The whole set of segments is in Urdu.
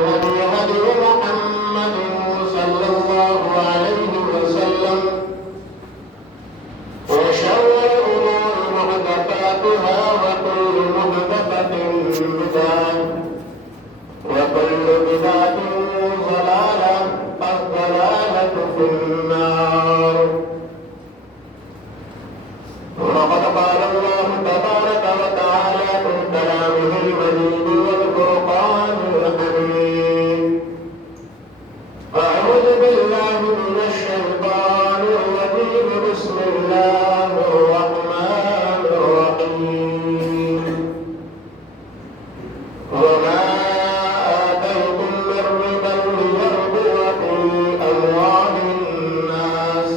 الهدي هدي محمد صلى الله عليه وسلم وشر الأمور محدثاتها وكل محدثة بدعة وكل بدعة ضلالة الضلالة في النار. وقد قال الله تبارك وتعالى في كلامه المجيد والفرقان الحميد: أعوذ بالله من الشيطان الرجيم. بسم الله الرحمن الرحيم. وما آتيتم من ربا ليربو في أموال الناس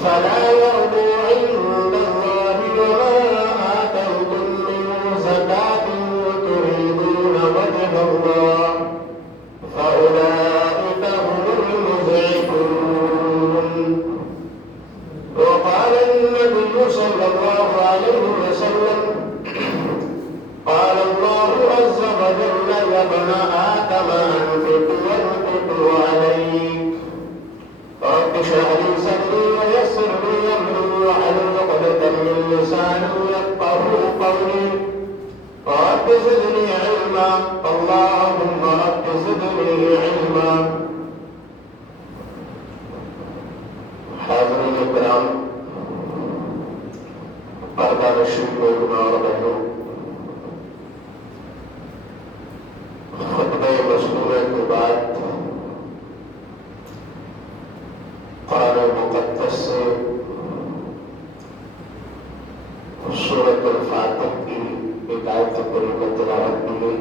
فلا يربو عند الله، وما آتيتم من زكاة تريدون وجه الله فأولئك هم المضعفون. وقال النبي صلى الله عليه وسلم: قال الله عز وجل: يا ابن آدم أنفق وانفق عليك، رب اشرح لي صدري ويسر لي أمري واحلل عقدة من لساني يفقهوا قولي، رب زدني علما، اللهم رب زدني علما. حاضرین کرام، پردہ نشین علماء اور بہنوں، خطبہ مصنوعہ کے بعد قرآن مقدس سے سورۃ الفاتح کی ایک آیت کریمہ تلاوت کی گئی.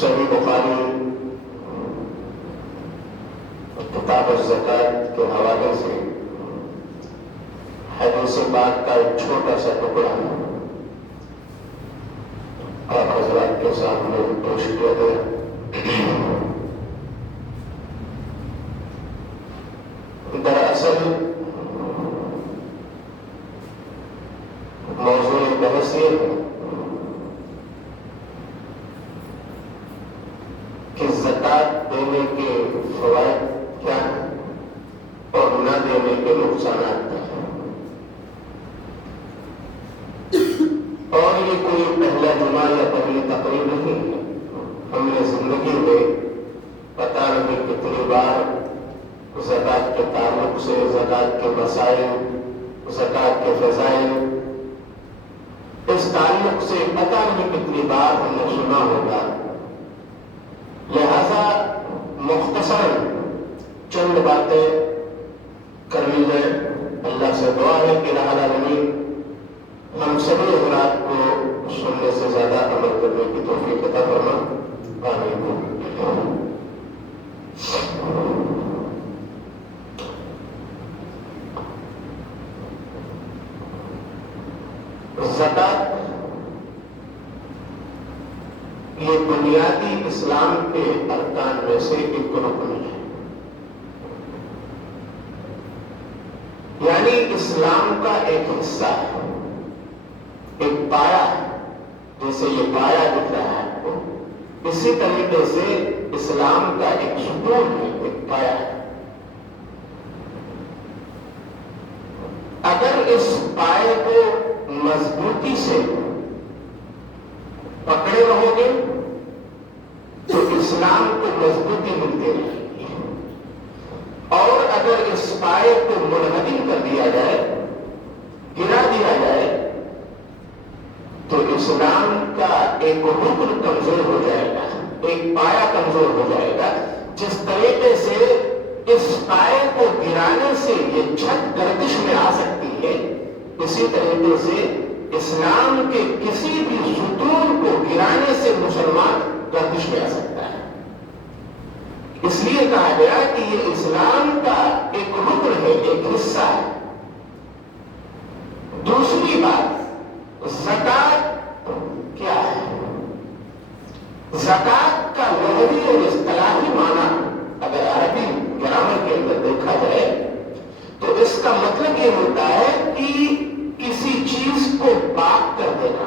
صحیح بخاری کتاب الزکوٰۃ کے حوالے سے حدیث پاک کا ایک چھوٹا سا ٹکڑا اور حضرات کے سامنے پیش کیا گیا. دراصل موضوع بحث یہ ہے کہ زکوٰۃ دینے کے فوائد کیا ہیں اور نہ دینے کے نقصانات کیا ہیں. اور یہ کوئی پہلا جمعہ یا پہلی تقریب نہیں ہے. ہم نے زندگی میں پتہ نہیں کتنی بار زکوٰۃ کے تعلق سے، زکوٰۃ کے مسائل، زکوٰۃ کے فضائل، اس تعلق سے پتہ نہیں کتنی بار ہم نے سنا ہوگا. لہذا مختصر چند باتیں کر لی جائیں. اللہ سے دعا ہے کہ الہ العالمین ہم سبھی حضرات کو سننے سے زیادہ عمل کرنے کی توفیق عطا فرما. آمین. زکوٰۃ یہ بنیادی اسلام کے ارکان میں سے ایک رکن ہے، یعنی اسلام کا ایک حصہ ہے، ایک پایا ہے. جیسے یہ پایا دکھ رہا ہے، اسی طریقے سے اسلام کا ایک ستون ہے، ایک پایا ہے. اگر اس پائے کو مضبوطی سے پکڑے رہو گے تو اسلام کو مضبوطی ملتی رہے گی، اور اگر اس پائے کو منہدم کر دیا جائے، گرا دیا جائے، تو اسلام کا ایک رکن کمزور ہو جائے گا، ایک پایا کمزور ہو جائے گا. جس طریقے سے اس پائے کو گرانے سے یہ چھت گردش میں آ سکتی ہے، اسی طریقے سے اسلام کے کسی بھی ستون کو گرانے سے مسلمان گردش میں آ سکتا ہے. اس لیے کہا گیا کہ یہ اسلام کا ایک رکن ہے، ایک حصہ ہے. دوسری بات، زکوٰۃ کیا ہے؟ زکوٰۃ کا لغوی اور اصطلاحی معنی اگر عربی گرامر کے اندر دیکھا جائے تو اس کا مطلب یہ ہوتا ہے کہ کسی چیز کو پاک کر دینا،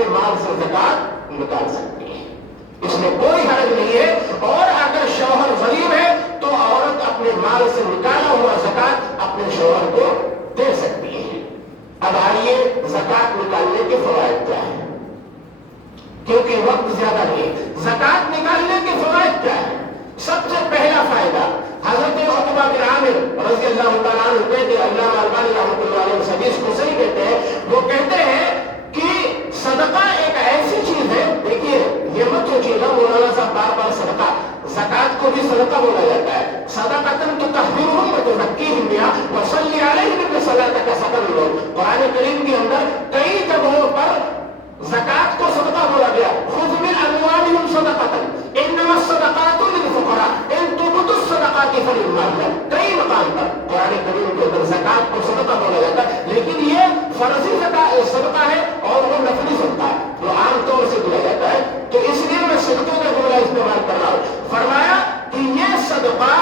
اپنے مال سے زکات نکال سکتی ہے، اس میں کوئی حرج نہیں ہے۔ اور اگر شوہر غریب ہے تو عورت اپنے مال سے نکالا ہوا زکات اپنے شوہر کو دے سکتی ہے۔ اب آئیے زکات نکالنے کے فوائد کیا ہیں، کیونکہ وقت زیادہ نہیں۔ زکات نکالنے کے فوائد کیا ہے؟ سب سے پہلا فائدہ، حضرت عقبہ بن عامر رضی اللہ تعالیٰ عنہ کہتے ہیں، علامہ البانی رحمۃ اللہ علیہ اس حدیث کو صحیح کہتے ہیں، وہ کہتے ہیں کہ صدقہ ایک ایسی چیز ہے، دیکھیے یہ مت سوچیے گا مولانا صاحب بار بار صدقہ، زکات کو بھی صدقہ بولا جاتا ہے۔ صدقۃ تطہرھم وتزکیھم بہا وصلی علیہم بصلاتک سکن لہم۔ قرآن کریم کے اندر کئی جگہوں پر زکات کو صدقہ بولا گیا، خذ من اموالہم صدقۃ انما الصدقات للفقراء ان تبدوا الصدقات فللمال۔ کئی مقام پر قرآن کریم کے اندر زکات کو صدقہ بولا جاتا ہے، لیکن یہ فرضی صدقہ ہے اور وہ نفلی صدقہ ہے جو عام طور سے دیا جاتا ہے، تو اس لیے میں صدقوں کا جملہ استعمال کر رہا ہوں۔ فرمایا کہ یہ صدقہ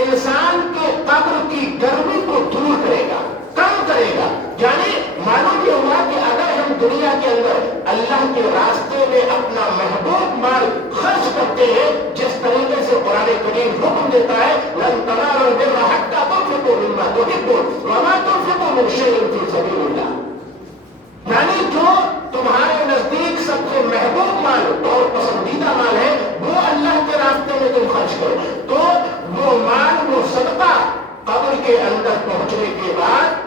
انسان کے قبر کی گرمی کو دور کرے گا، کم کرے گا۔ یعنی معلوم یہ ہوا کہ اگر ہم دنیا کے اندر اللہ کے راستے میں اپنا محبوب مال خرچ کرتے ہیں جس طریقے سے قرآن کریم حکم دیتا ہے، لن تنالوا البر حتى تنفقوا مما تحبون وما تنفقوا من شيء في سبيل الله، یعنی جو تمہارے نزدیک سب سے محبوب مال اور پسندیدہ مال ہے وہ اللہ کے راستے میں تم خرچ کرو، تو وہ مال، وہ صدقہ قبر کے اندر پہنچنے کے بعد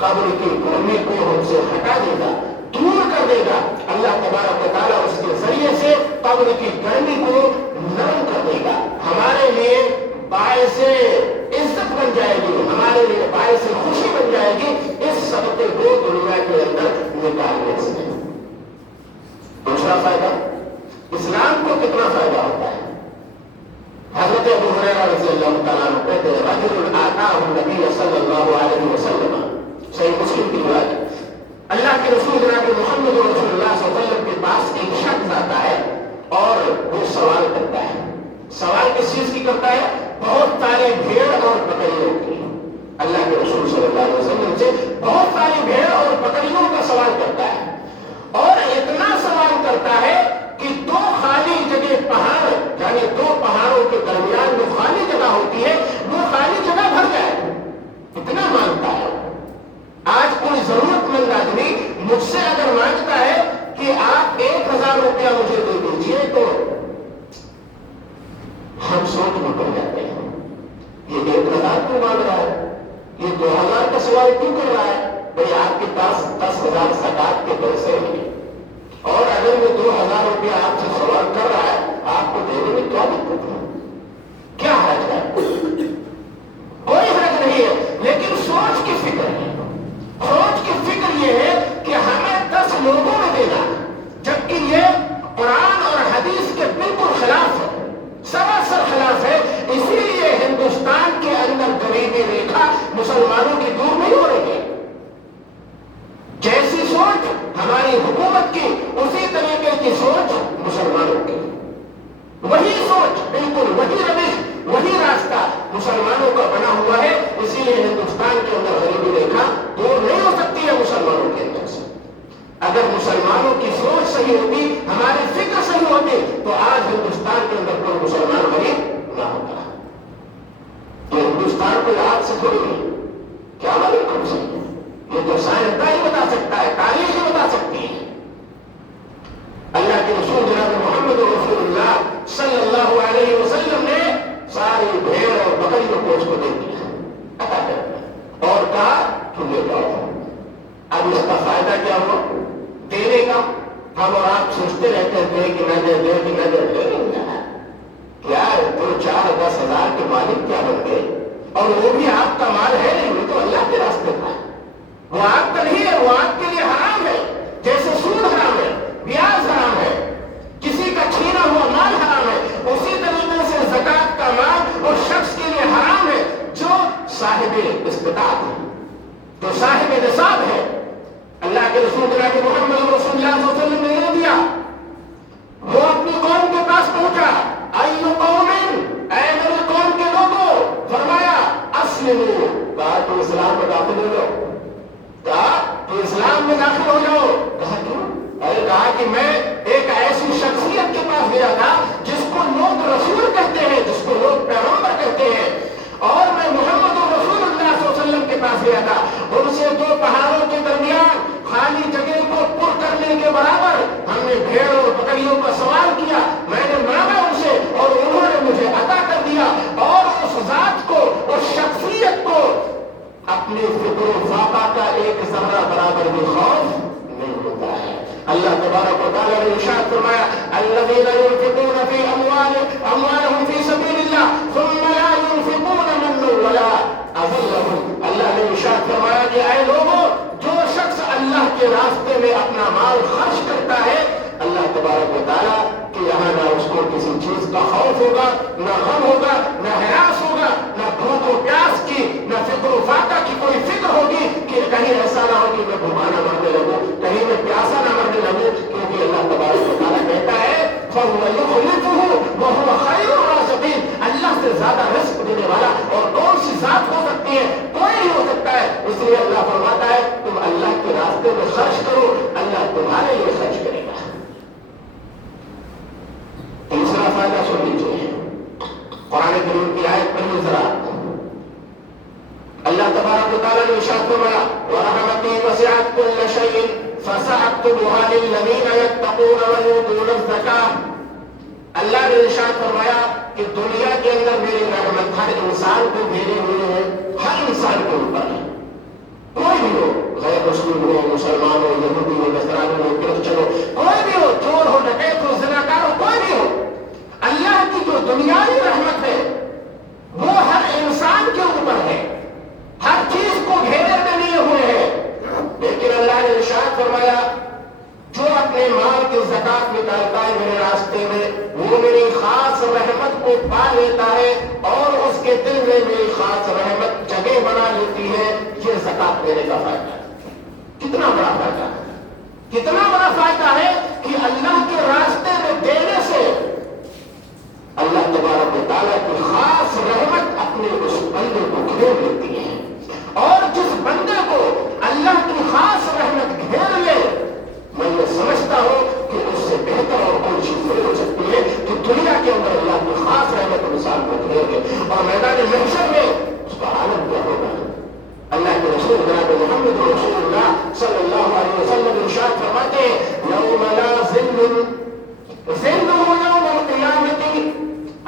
قبر کی گرمی کو ہم سے ہٹا دے گا، دور کر دے گا۔ اللہ تبارک و تعالیٰ اس کے ذریعے سے قبر کی گرمی کو نرم کر دے گا، ہمارے لیے باعث عزت بن جائے گی، ہمارے لیے باعث خوشی بن جائے گی اس صدقے کو دنیا کے اندر نکالنے سے۔ دوسرا فائدہ، اسلام کو کتنا فائدہ ہوتا ہے؟ حضرت ابو ہریرہ رضی اللہ تعالیٰ عنہ کہتے ہیں، رجل آتاہ النبی صلی اللہ علیہ وسلم، صحیح مسلم کی روایت، اللہ کے رسول جناب محمد رسول اللہ صلی اللہ علیہ وسلم کے پاس ایک شخص آتا ہے اور وہ سوال کرتا ہے۔ سوال کس چیز کی کرتا ہے؟ بہت ساری بھیڑ اور بکریوں کی۔ اللہ کے رسول صلی اللہ علیہ وسلم سے بہت ساری بھیڑ اور بکریوں کا سوال کرتا ہے، اور اتنا سوال کرتا ہے کہ دو خالی جگہ پہاڑ، یعنی دو پہاڑوں کے درمیان جو خالی جگہ ہوتی ہے وہ خالی جگہ بھر جائے، اتنا مانگتا ہے۔ آج کوئی ضرورت مند آدمی مجھ سے اگر مانگتا ہے کہ آپ 1000 روپیہ مجھے دے دیجیے تو ہم سوچ میں پڑ جاتے ہیں، یہ 1000 کیوں مانگ رہا ہے، یہ 2000 کا سوال کیوں کر رہا ہے؟ بھائی آپ کے پاس 10,000 زکات کے پیسے ہیں، اور اگر وہ 2000 روپیہ آپ سے سوال کر رہا ہے آپ کو دینے میں کیا دقت ہے، کیا حرج ہے؟ کوئی حرج نہیں ہے، لیکن سوچ کی فکر ہے۔ سوچ کی فکر یہ ہے کہ ہمیں 10 لوگوں میں دینا، جبکہ یہ قرآن اور حدیث کے بالکل خلاف ہے، سراسر خلاف ہے۔ اسی لیے ہندوستان کے اندر غریبی ریکھا مسلمانوں کی دور نہیں ہو رہی ہے۔ جیسی سوچ ہماری حکومت کی اسی طریقے کی سوچ مسلمانوں کی، وہی سوچ، بالکل وہی روش، وہی راستہ مسلمانوں کا بنا ہوا ہے۔ اسی لیے ہندوستان کے اندر غریبی ریکھا دور نہیں ہو سکتی ہے مسلمانوں کے اندر سے۔ اگر مسلمانوں کی سوچ صحیح ہوتی، ہماری فکر صحیح ہوتی تو آج ہندوستان کے اندر کوئی مسلمان غریب نہ ہوتا۔ تو ہندوستان کو آج سے تھوڑی نہیں، کیا معلوم کون سی، یہ تو سائنسداں ہی بتا سکتا ہے، تاریخ ہی بتا سکتی ہے۔ اللہ کے رسول جناب محمد رسول اللہ صلی اللہ علیہ وسلم نے ساری بھیڑ اور بکریوں کو اس کو دے دیا، عطا کر دیا، اور کہا کہ لے جاؤ۔ اب اس کا فائدہ کیا ہوا دینے کا؟ ہم اور آپ سوچتے رہتے ہیں کہ نہ دے دے کہ نہ دے دے، کیا 2-4-10 ہزار کے مالک کیا بن گئے، اور وہ بھی آپ کا مال ہے نہیں، وہ تو اللہ کے راستے کا ہے، وہ آپ کا نہیں ہے، وہ آپ کے لیے حرام ہے، جیسے سود حرام ہے، بیاج حرام ہے، کسی کا چھینا ہوا مال حرام ہے، اسی طریقے سے زکات کا مال اس شخص کے لیے حرام ہے جو صاحب استطاعت ہے، جو صاحب نصاب ہے۔ اللہ کے رسول جناب محمد رسول اللہ صلی اللہ علیہ وسلم نے یہ دیا، وہ اپنی قوم کے پاس پہنچا، ایو قوم، اے میری قوم کے لوگوں، فرمایا اسلموا، کہا تو اسلام میں داخل ہو جاؤ، کہا تو اسلام میں داخل ہو جاؤ، کہا کیوں؟ کہا کہ میں ایک ایسی شخصیت کے پاس گیا تھا جس کو لوگ رسول کہتے ہیں، جس کو لوگ پیغمبر کہتے ہیں، اور میں محمد رسول اللہ صلی اللہ علیہ وسلم کے پاس گیا تھا. ان سے دو پہاڑوں کے درمیان خالی جگہ کو پر کرنے کے برابر ہم نے بھیڑ اور بکریوں کا سوال کیا. میں نے مانگا ان سے اور انہوں نے مجھے عطا کر دیا. اور اس ذات کو، اس شخصیت کو اپنے فکر و فاقہ کا ایک ذرہ برابر بھی خوف نہیں ہوتا ہے. اللہ تبارک و تعالیٰ نے ارشاد فرمایا الذین ينفقون فی اموالهم فی سبیل اللہ ثم لا ينفقون منا ولا اذلهم. اللہ نے ارشاد فرمایا کہ اے لوگوں، جو شخص اللہ کے راستے میں اپنا مال خرچ کرتا ہے، اللہ تبارک و تعالیٰ کہ یہاں نہ اس کو کسی چیز کا خوف ہوگا، نہ غم ہوگا، نہ ہراس ہوگا، نہ بھوک و پیاس کی، نہ فکر و فاقہ کی کوئی فکر ہوگی کہ کہیں ایسا نہ ہو کہ میں بھوکانا مرنے لگوں، کہیں میں پیاسا نہ مرنے لگوں. کیونکہ اللہ تبارک و تعالیٰ کہتا ہے فَهُوَ يُخْلِفُهُ وَهُوَ خَيْرُ الرَّازِقِينَ. اللہ سے زیادہ رزق دینے والا اور کون سی ذات ہو سکتی ہے؟ کوئی نہیں ہو سکتا ہے. اس لیے اللہ فرماتا ہے تم اللہ کے راستے میں خرچ کرو، اللہ تمہارے لیے خرچ کرے گا. تیسرا فائدہ سن لیجیے، قرآن کریم کی آیت پڑھیے ذرا. اللہ تبارک و تعالیٰ نے ارشاد فرمایا وَرَحْمَتِي وَسِعَتْ كُلَّ شَيْءٍ فَسَأَكْتُبُهَا لِلَّذِينَ يَتَّقُونَ وَيُؤْتُونَ الزَّكَاةَ. اللہ نے ارشاد فرمایا کہ دنیا کے اندر میری رحمت ہر انسان کو گھیرے ہوئے ہے، ہر انسان کے اوپر ہے. کوئی بھی ہو، غیر مسلم ہو، مسلمان ہو، یہودی ہو، نصرانی ہو، کرسچن ہو، کوئی بھی ہو، چور ہو، ڈکیت ہو، زناکار ہو، کوئی بھی ہو، اللہ کی جو دنیاوی رحمت ہے وہ ہر انسان کے اوپر ہے، ہر چیز کو گھیرے میں لیے ہوئے ہے. لیکن اللہ نے ارشاد فرمایا جو اپنے مال کی زکات نکالتا ہے میرے راستے میں، وہ میری خاص رحمت کو پا لیتا ہے اور اس کے دل میں میری خاص رحمت جگہ بنا لیتی ہے. یہ زکات دینے کا فائدہ ہے. کتنا بڑا فائدہ ہے، کتنا بڑا فائدہ ہے کہ اللہ کے راستے میں دینے سے اللہ تبارک و تعالیٰ کی خاص رحمت اپنے اس بندے کو گھیر لیتی ہے. اور جس بندے کو اللہ کی خاص رحمت گھیر لے، میں یہ سمجھتا ہوں کہ اس سے بہتر اور کوئی چیز نہیں ہو سکتی ہے کہ دنیا کے اندر اللہ کی خاص رحمت انسان کو گھیر لے اور میدان محشر میں اس کا عالم کیا ہوگا. اللہ کے رسول جناب محمد رسول اللہ صلی اللہ علیہ وسلم ارشاد فرماتے ہیں یوم لا ظل ظلہ یوم القیامت.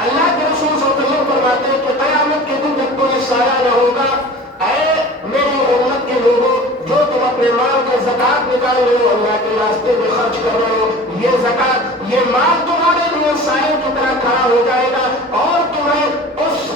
اللہ کے رسول صلی اللہ علیہ وسلم فرماتے ہیں کہ قیامت کے دن جب کوئی سایہ نہ ہوگا. اے میری امت کے لوگوں، جو تم اپنے مال کا زکات نکال رہے ہو، اللہ کے راستے میں خرچ کر رہے ہو، یہ زکات، یہ مال تمہارے لیے سایہ کی طرح کھڑا ہو جائے گا اور تمہیں اس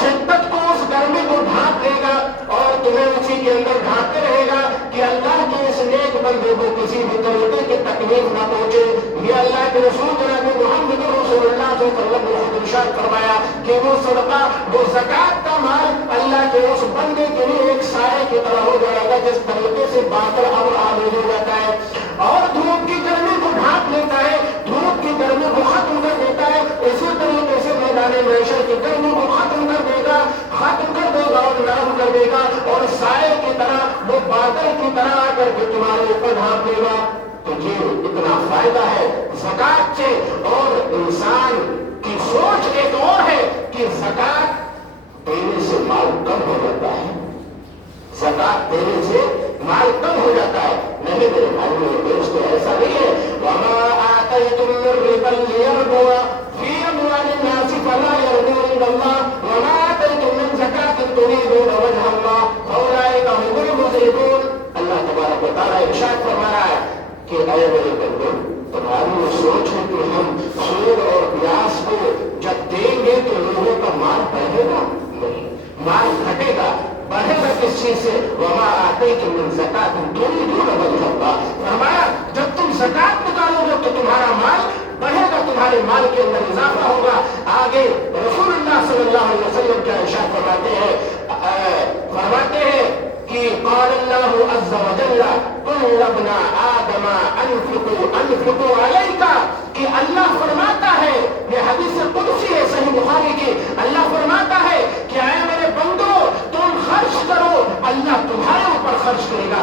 شدت کو، اس گرمی کو ڈھانپ لے گا اور تمہیں اسی کے اندر ڈھانپتے رہے گا کہ اللہ کے اس نیک بندے کو کسی بھی طریقے کی تکلیف نہ پہنچے. یہ اللہ کے رسول جناب محمد رسول اللہ صلی اللہ علیہ وسلم نے ارشاد فرمایا کہ وہ صدقہ، وہ زکات کا مال اللہ کے اس بندے کے لیے ایک سائے کی طرح ہو جائے گا جس طریقے سے بادل اب آلود ہو جاتا ہے اور دھوپ کی گرمی کو ڈھانپ لیتا ہے، دھوپ کی گرمی کو ختم کر دیتا ہے. اسی طریقے سے میدان محشر کی گرمی کو ختم کر دے گا اور نرم کر دے گا اور سائے کی طرح، وہ بادل کی طرح آ کر کے تمہارے اوپر ڈھانپ دے گا. تو یہ اتنا فائدہ ہے زکات سے. اور انسان کی سوچ ایک اور ہے کہ زکات دینے سے مال کم ہو جاتا ہے، زکات دینے سے مال کم ہو جاتا ہے. نہیں میرے بھائی میرے دوستو، ایسا نہیں ہے. وَمَا آتَيْتُم مِّن رِّبًا لِّيَرْبُوَ فِي أَمْوَالِ النَّاسِ فَلَا يَرْبُو عِندَ اللَّهِ وَمَا آتَيْتُم مِّن زَكَاةٍ تُرِيدُونَ وَجْهَ اللَّهِ فَأُولَٰئِكَ هُمُ الْمُضْعِفُونَ. اللہ تبارک و تعالیٰ ارشاد فرما رہا ہے کہ اے میرے بندو، تمہاری یہ سوچ ہے کہ ہم سود اور بیاج کو جب دیں گے تو لوگوں کا مال بڑھے گا؟ نہیں، مال گھٹے گا. بڑھے گا کس چیز سے؟ وما آتیتم من زکات تریدون وجہ اللہ. فرمایا جب تم زکات نکالو گے تو تمہارا مال بڑھے گا، تمہارے مال کے اندر اضافہ ہوگا. آگے رسول اللہ صلی اللہ علیہ وسلم کیا ارشاد فرماتے ہیں کہ قال اللہ عز وجل قل ابن آدم انفقوا علیک، کہ اللہ فرماتا ہے، یہ حدیث قدسی ہے صحیح بخاری کی، اللہ فرماتا ہے کہ اے میرے بندو تم خرچ کرو، اللہ تمہارے اوپر خرچ کرے گا.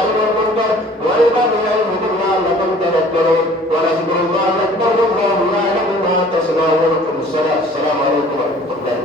الفحشاء والمنكر والبغي يعظكم لعلكم تذكرون ولذكر الله أكبر والله يعلم ما تصنعون. السلام عليكم ورحمة الله.